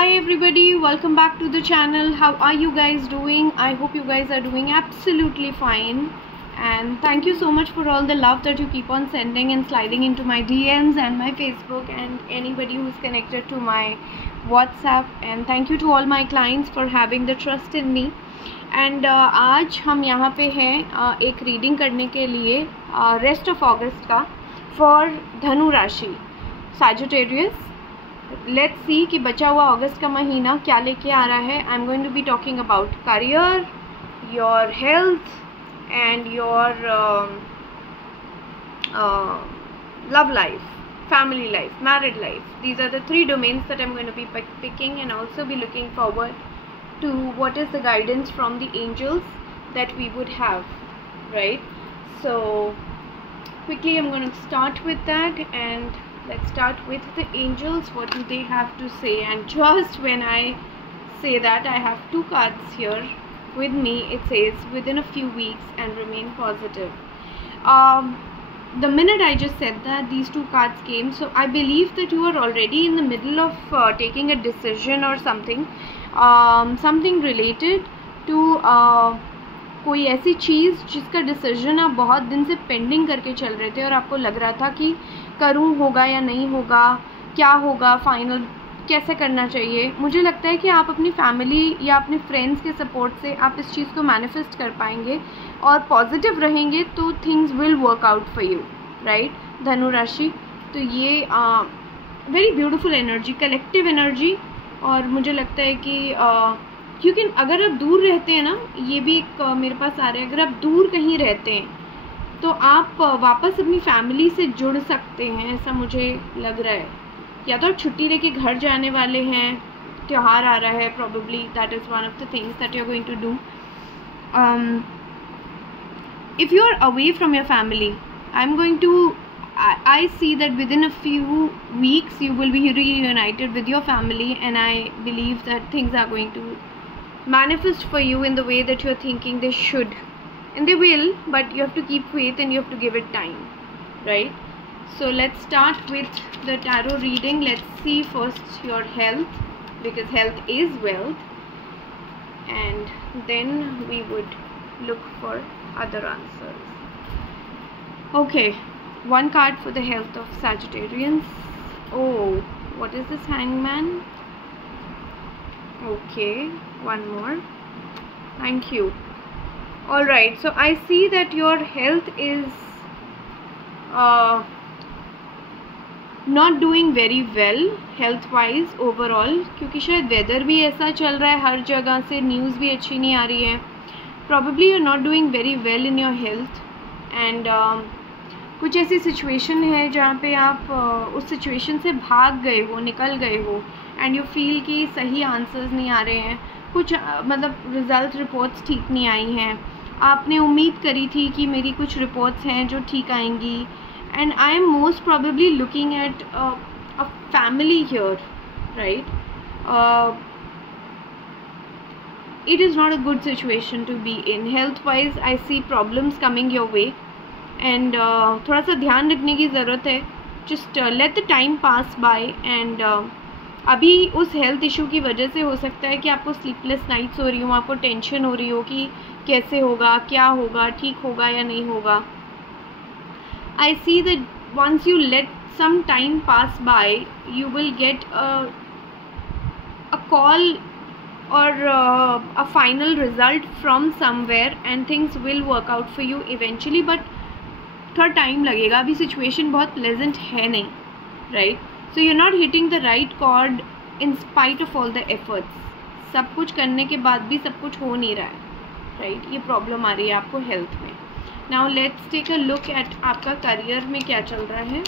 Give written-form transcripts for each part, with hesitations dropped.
Hi everybody, welcome back to the channel. How are you guys doing? I hope you guys are doing absolutely fine, and thank you so much for all the love that you keep on sending and sliding into my DMs and my Facebook and anybody who's connected to my WhatsApp. And thank you to all my clients for having the trust in me. And आज हम यहाँ पे हैं एक reading करने के लिए rest of अगस्त का फॉर धनु राशि सैजिटेरियस. लेट्स सी कि बचा हुआ अगस्त का महीना क्या लेके आ रहा है. I am going to be talking about career, your health and your love life, family life, married life. These are the three domains that I'm going to be picking, and also be looking forward to what is the guidance from the angels that we would have, right? So quickly I'm going to start with that, and let's start with the angels. What do they have to say? And just when I say that, I have two cards here with me. It says within a few weeks and remain positive. The minute I just said that, these two cards came. So I believe that you are already in the middle of taking a decision or something, something related to कोई ऐसी चीज़ जिसका decision आप बहुत दिन से pending करके चल रहे थे और आपको लग रहा था कि करूँ, होगा या नहीं होगा, क्या होगा, फाइनल कैसे करना चाहिए. मुझे लगता है कि आप अपनी फैमिली या अपने फ्रेंड्स के सपोर्ट से आप इस चीज़ को मैनिफेस्ट कर पाएंगे और पॉजिटिव रहेंगे तो things will work out for you, right धनु राशि. तो ये very beautiful energy, collective energy. और मुझे लगता है कि क्योंकि अगर आप दूर रहते हैं ना, ये भी एक मेरे पास आ रहा है, अगर आप दूर कहीं रहते हैं तो आप वापस अपनी फैमिली से जुड़ सकते हैं, ऐसा मुझे लग रहा है. या तो आप छुट्टी लेके घर जाने वाले हैं, त्यौहार आ रहा है, probably that is one of the things that you are going to do. If you are away from your family, I am going to I see that within a few weeks you will be reunited with your family, and I believe that things are going to manifest for you in the way that you are thinking they should, and they will, but you have to keep faith and you have to give it time, right? So let's start with the tarot reading. Let's see first your health, because health is wealth, and then we would look for other answers. Okay, one card for the health of Sagittarians. Oh, what is this? Hangman. Okay, one more. Thank you. All right, so I see that your health is not doing very well health wise overall, क्योंकि शायद weather भी ऐसा चल रहा है हर जगह से, news भी अच्छी नहीं आ रही है. Probably you're not doing very well in your health, and कुछ ऐसी सिचुएशन है जहाँ पे आप उस सिचुएशन से भाग गए हो, निकल गए हो, एंड यू फील कि सही आंसर्स नहीं आ रहे हैं, कुछ मतलब रिज़ल्ट रिपोर्ट्स ठीक नहीं आई हैं. आपने उम्मीद करी थी कि मेरी कुछ रिपोर्ट्स हैं जो ठीक आएंगी, and I am most probably looking at a family here, right. It is not a good situation to be in. Health wise I see problems coming your way, and थोड़ा सा ध्यान रखने की ज़रूरत है. Just let the time pass by. And अभी उस health issue की वजह से हो सकता है कि आपको स्लीपलेस नाइट्स हो रही हो, आपको टेंशन हो रही हो कि कैसे होगा, क्या होगा, ठीक होगा या नहीं होगा. I see that once you let some time pass by, you will get a call or a final result from somewhere, and things will work out for you eventually, but थोड़ा टाइम लगेगा. अभी situation बहुत pleasant है नहीं, right. So you are not hitting the right chord in spite of all the efforts. सब कुछ करने के बाद भी सब कुछ हो नहीं रहा है, राइट. ये प्रॉब्लम आ रही है आपको हेल्थ में. Now let's take a look at आपका करियर में क्या चल रहा है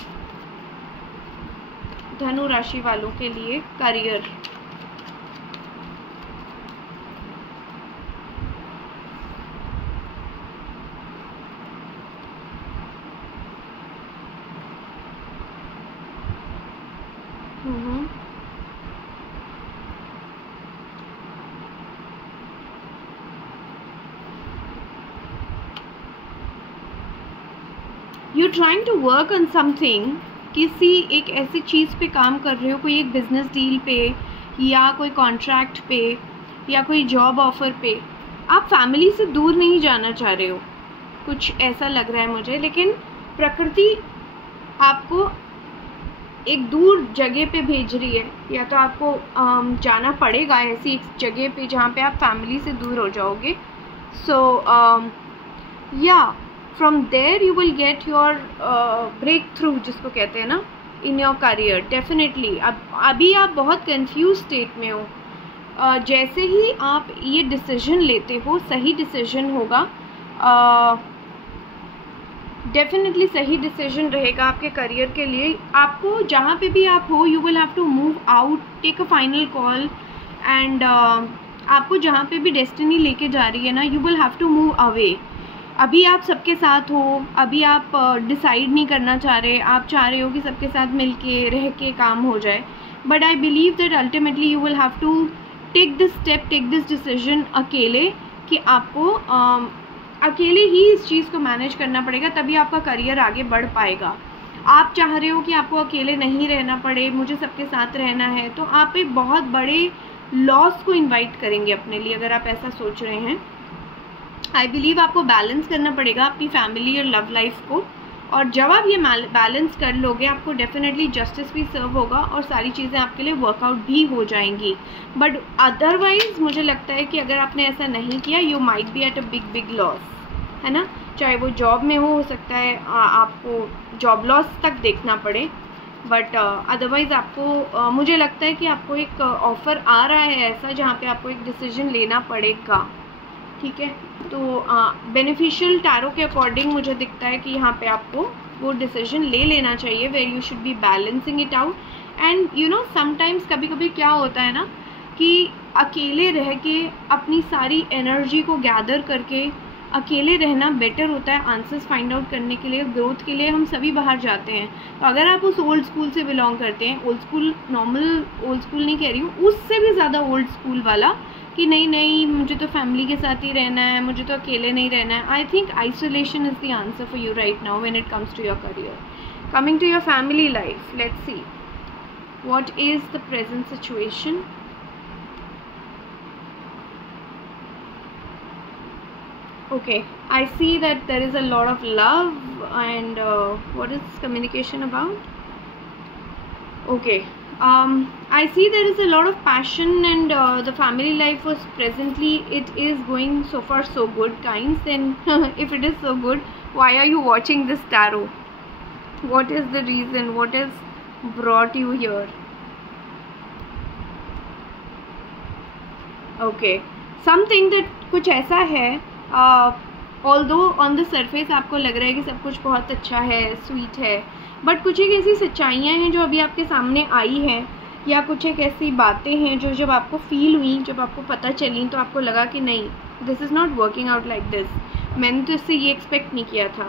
धनु राशि वालों के लिए. Career, you trying to work on something. किसी एक ऐसी चीज़ पे काम कर रहे हो, कोई एक बिजनेस डील पे या कोई कॉन्ट्रैक्ट पे या कोई जॉब ऑफर पे आप फैमिली से दूर नहीं जाना चाह रहे हो, कुछ ऐसा लग रहा है मुझे। लेकिन प्रकृति आपको एक दूर जगह पे भेज रही है, या तो आपको जाना पड़ेगा ऐसी एक जगह पे जहाँ पे आप फैमिली से दूर हो जाओगे। सो या from there you will get your breakthrough, जिसको कहते हैं ना, इन योर करियर। डेफिनेटली अभी आप बहुत कंफ्यूज स्टेट में हो। जैसे ही आप ये डिसीजन लेते हो, सही डिसीजन होगा, डेफिनेटली सही डिसीजन रहेगा आपके करियर के लिए। आपको जहाँ पे भी आप हो, you will have to move out, take a final call, and आपको जहाँ पे भी डेस्टिनी लेके जा रही है ना, you will have to move away. अभी आप सबके साथ हो, अभी आप डिसाइड नहीं करना चाह रहे, आप चाह रहे हो कि सबके साथ मिल के रह के काम हो जाए, but I believe that ultimately you will have to take this step, take this decision अकेले, कि आपको अकेले ही इस चीज़ को मैनेज करना पड़ेगा, तभी आपका करियर आगे बढ़ पाएगा। आप चाह रहे हो कि आपको अकेले नहीं रहना पड़े, मुझे सबके साथ रहना है, तो आप एक बहुत बड़े लॉस को इनवाइट करेंगे अपने लिए अगर आप ऐसा सोच रहे हैं। आई बिलीव आपको बैलेंस करना पड़ेगा अपनी फैमिली और लव लाइफ को, और जब आप ये बैलेंस कर लोगे, आपको डेफिनेटली जस्टिस भी सर्व होगा और सारी चीज़ें आपके लिए वर्कआउट भी हो जाएंगी। बट अदरवाइज मुझे लगता है कि अगर आपने ऐसा नहीं किया, you might be at a big loss, है ना। चाहे वो जॉब में हो सकता है आपको जॉब लॉस तक देखना पड़े, बट अदरवाइज़ आपको मुझे लगता है कि आपको एक ऑफ़र आ रहा है ऐसा जहाँ पे आपको एक डिसीजन लेना पड़ेगा, ठीक है। तो बेनिफिशियल टैरो के अकॉर्डिंग मुझे दिखता है कि यहाँ पे आपको वो डिसीजन ले लेना चाहिए, where you should be balancing it out. And you know sometimes कभी कभी क्या होता है ना, कि अकेले रह के अपनी सारी एनर्जी को गैदर करके अकेले रहना बेटर होता है आंसर्स फाइंड आउट करने के लिए, ग्रोथ के लिए हम सभी बाहर जाते हैं। तो अगर आप उस ओल्ड स्कूल से बिलोंग करते हैं, old school normal old school नहीं कह रही हूँ, उससे भी ज़्यादा ओल्ड स्कूल वाला, कि नहीं मुझे तो फैमिली के साथ ही रहना है, मुझे तो अकेले नहीं रहना है, I think isolation is the answer for you right now when it comes to your career. Coming to your family life, let's see what is the present situation. Okay, I see that there is a lot of love, and what is communication about? Okay, I see there is a lot of passion, and the family life was presently, it is going so far so good, kinds. Then if it is so good, why are you watching this tarot? What is the reason? What has brought you here? Okay, something that कुछ ऐसा है, although on the surface आपको लग रहा है कि सब कुछ बहुत अच्छा है, स्वीट है, बट कुछ एक ऐसी सच्चाइयाँ हैं जो अभी आपके सामने आई हैं, या कुछ एक ऐसी बातें हैं जो जब आपको फील हुई, जब आपको पता चली, तो आपको लगा कि नहीं, this is not working out like this. मैंने तो इससे ये एक्सपेक्ट नहीं किया था,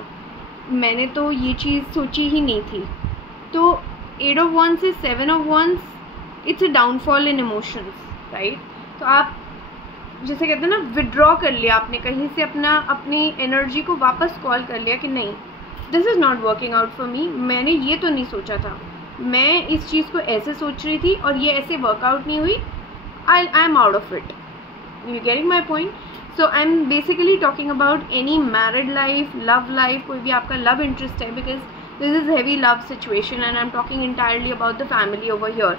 मैंने तो ये चीज़ सोची ही नहीं थी। तो 8 of Wands से 7 of Wands, it's a downfall in emotions, right. तो आप जैसे कहते हैं ना, विड्रॉ कर लिया आपने कहीं से, अपनी एनर्जी को वापस कॉल कर लिया कि नहीं, this is not working out for me. मैंने ये तो नहीं सोचा था, मैं इस चीज़ को ऐसे सोच रही थी और ये ऐसे वर्कआउट नहीं हुई, I am out of it. You getting my point? So I am basically talking about any married life, love life, कोई भी आपका लव इंटरेस्ट है, because this is heavy love situation, and I am talking entirely about the family over here.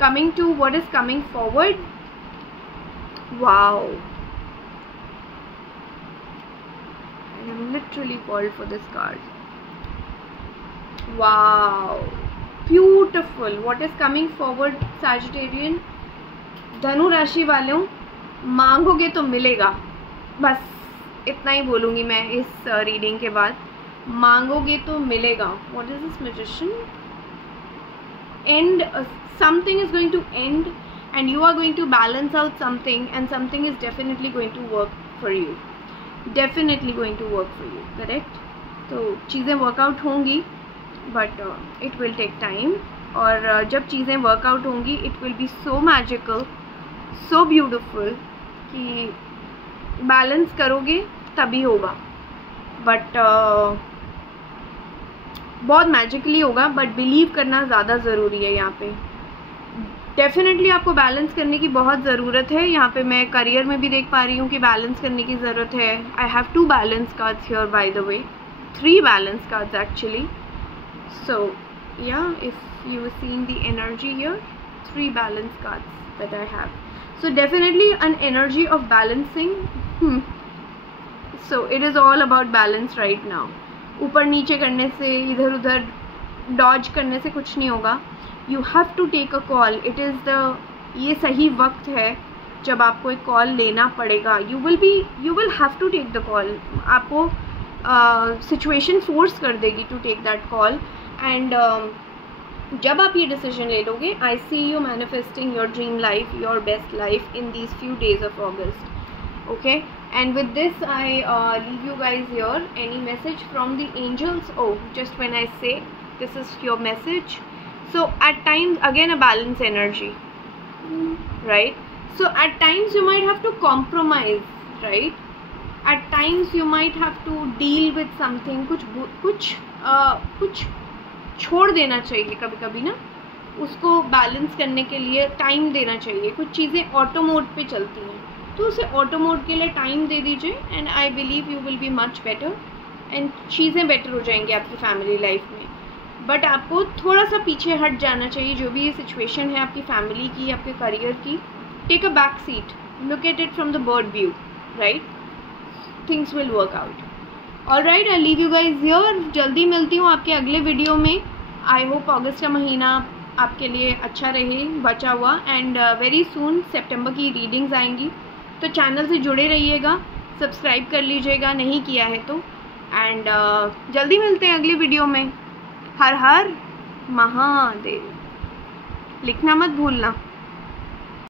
Coming to what is coming forward, wow, I am literally called for this card. Wow, beautiful. What is coming forward, Sagittarian? धनु राशि वालों, मांगोगे तो मिलेगा, बस इतना ही बोलूँगी मैं इस रीडिंग के बाद। मांगोगे तो मिलेगा। What is this Magician? End, something is going to end, and you are going to balance out something, and something is definitely going to work for you, definitely going to work for you, correct? तो चीज़ें workout होंगी, but it will take time, और जब चीज़ें workout होंगी, it will be so magical, so beautiful, कि balance करोगे तभी होगा, बट बहुत मैजिकली होगा, बट बिलीव करना ज़्यादा ज़रूरी है यहाँ पे। डेफिनेटली आपको बैलेंस करने की बहुत ज़रूरत है. यहाँ पे मैं करियर में भी देख पा रही हूँ कि बैलेंस करने की ज़रूरत है. I have 2 balance cards here by the way, 3 balance cards actually. So yeah if you seen the energy here, 3 balance cards that I have. So definitely an energy of balancing. So it is all about balance right now. ऊपर नीचे करने से, इधर उधर Dodge करने से कुछ नहीं होगा. You have to take a call. It is the, ये सही वक्त है जब आपको एक कॉल लेना पड़ेगा. You will have to take the call. आपको सिचुएशन फोर्स कर देगी to take that call. And जब आप ये डिसीजन ले लोगे, I see you manifesting your dream life, your best life in these few days of August. Okay, and with this I leave you guys here. Any message from the angels? Oh, just when I say this is your message. So at times, again a balance energy, right? So at times you might have to compromise, right? At times you might have to deal with something. कुछ छोड़ देना चाहिए कभी कभी ना, उसको balance करने के लिए टाइम देना चाहिए. कुछ चीज़ें ऑटो मोड पे चलती हैं, तो उसे ऑटो मोड के लिए टाइम दे दीजिए. And I believe you will be much better and चीज़ें बेटर हो जाएंगी आपकी फैमिली लाइफ में. बट आपको थोड़ा सा पीछे हट जाना चाहिए. जो भी ये सिचुएशन है आपकी फैमिली की, आपके करियर की, take a back seat, look at it from the bird view, right? Things will work out. All right, I leave you guys here. जल्दी मिलती हूँ आपके अगले वीडियो में. आई होप अगस्त का महीना आपके लिए अच्छा रहे, बचा हुआ. एंड वेरी सून सितंबर की रीडिंग्स आएंगी, तो चैनल से जुड़े रहिएगा, सब्सक्राइब कर लीजिएगा नहीं किया है तो. एंड जल्दी मिलते हैं अगली वीडियो में. हर हर महादेव लिखना मत भूलना.